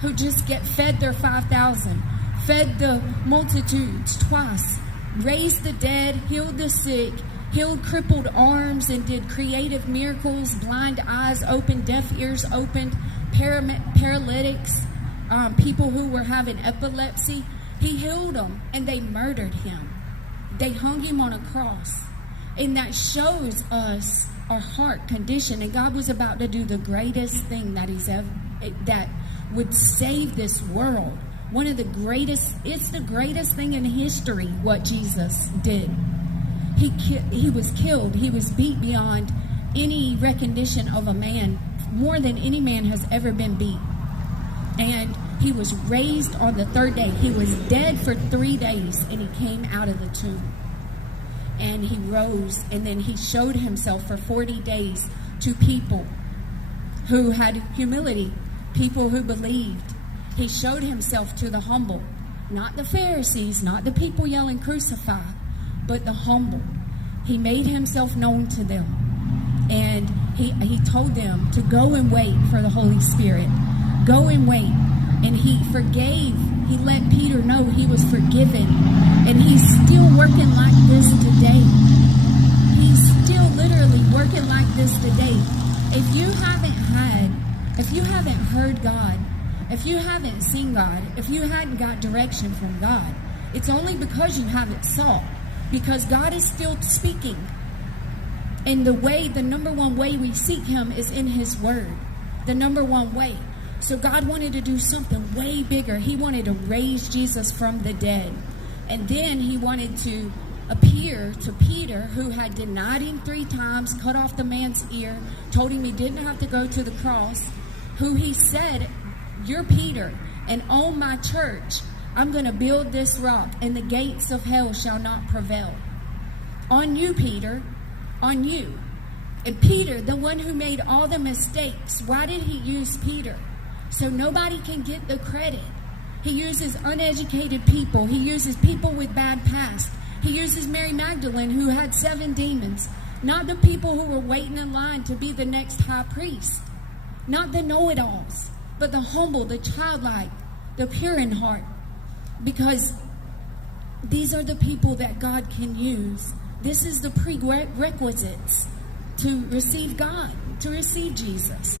who just get fed their 5,000, fed the multitudes twice, raised the dead, healed the sick, healed crippled arms, and did creative miracles. Blind eyes opened, deaf ears opened, paralytics, people who were having epilepsy. He healed them, and they murdered him. They hung him on a cross. And that shows us our heart condition. And God was about to do the greatest thing that that would save this world. One of the greatest, it's the greatest thing in history, what Jesus did. He was killed. He was beat beyond any recognition of a man, more than any man has ever been beat. And he was raised on the third day. He was dead for 3 days, and he came out of the tomb. And he rose, and then he showed himself for 40 days to people who had humility, people who believed. He showed himself to the humble, not the Pharisees, not the people yelling crucify, but the humble. He made himself known to them, and he told them to go and wait for the Holy Spirit. Go and wait. And he forgave. He let Peter know he was forgiven. And he's still working like this today. He's still literally working like this today. If you haven't heard God, if you haven't seen God, if you hadn't got direction from God, it's only because you haven't sought. Because God is still speaking. And the number one way we seek him is in his word. The number one way. So God wanted to do something way bigger. He wanted to raise Jesus from the dead. And then he wanted to appear to Peter, who had denied him 3 times, cut off the man's ear, told him he didn't have to go to the cross, who he said, "You're Peter, and on my church, I'm going to build this rock, and the gates of hell shall not prevail." On you, Peter, on you. And Peter, the one who made all the mistakes, why did he use Peter? So nobody can get the credit. He uses uneducated people. He uses people with bad past. He uses Mary Magdalene, who had 7 demons. Not the people who were waiting in line to be the next high priest. Not the know-it-alls, but the humble, the childlike, the pure in heart. Because these are the people that God can use. This is the prerequisites to receive God, to receive Jesus.